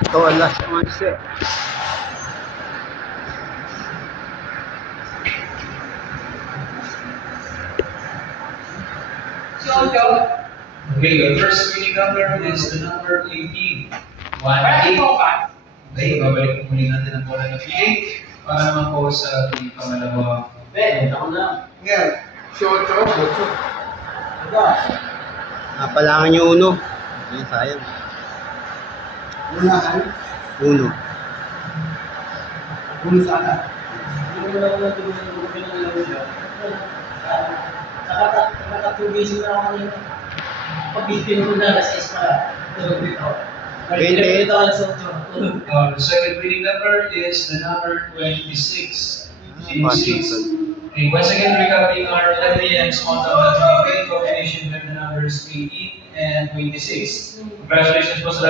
Ito, alas 11. Okay, the first winning number is the number 18. 1-8. Okay, babalik muli natin ang bola na PA para naman po sa ating pangalawang Ako na. Ngayon, si Ocho, Ocho. Napalangan yung uno. Ayun, sayang. Unahan. Uno. Uno sana. Hindi ko lang tulungan ng pinangalaw siya. Nakatubising na ako kanina. Pag-ibig ko na alas 6 pala. Tulog dito. Pwede. Dito alas 8. The second winning number is the number 26. 26. Okay, once again, recapping our 11 a.m. small town lottery combination with the numbers 18 and 26. Congratulations po sa